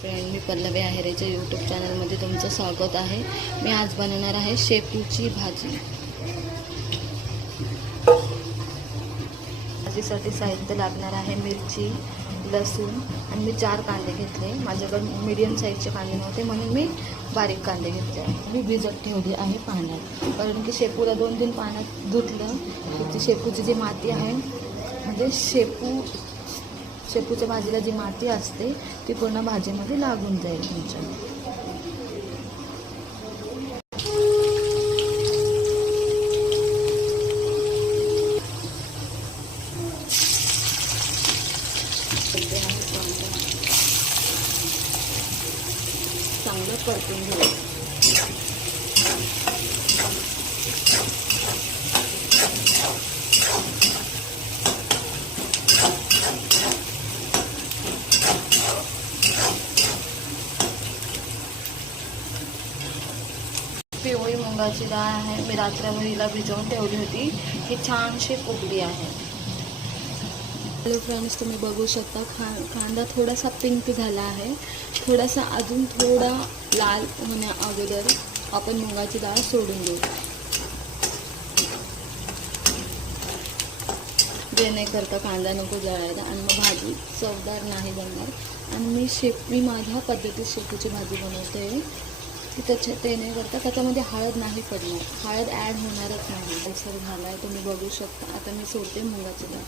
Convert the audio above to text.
Friend, मी Pallavi आहेरेच्या YouTube चॅनलमध्ये तुमचं स्वागत आहे। मी आज बनवणार आहे शेपूची भाजी। भाजीसाठी साहित्य लागणार आहे मिरची, लसूण आणि मी 4 कांदे घेतले। माझ्याकडे मीडियम साईजचे कांदे नव्हते म्हणून मी बारीक कांदे घेतले। मी भिजत ठेवली आहे पाण्यात, कारण की शेपूला 2-3 पाण्यात धुतलं की शेपूची जी माती आहे, म्हणजे शेपूच्या भाजीला जी माती असते ती पूर्ण भाजीमध्ये लागून जाईल तुमच्या। चांगलं परतून घेऊ। पिवळी मुगाची डाळ आहे, मी रात्रभर हिला भिजवून ठेवली होती। ही छानशी फुगली आहे। हॅलो फ्रेंड्स, तुम्ही बघू शकता कांदा थोडासा पिंक झाला आहे। थोडासा अजून थोडा लाल होण्या अगोदर आपण मुगाची डाळ सोडून देऊ, जेणेकरता कांदा नको जळायला आणि मग भाजी चवदार नाही बनणार। आणि मी माझ्या पद्धतीत शेपूची भाजी बनवते की ते नाही करता त्याच्यामध्ये हळद नाही पडणार, हळद ॲड होणारच नाही। सर झाला आहे, तुम्ही बघू शकता। आता मी सोडते मुगाची डाळ।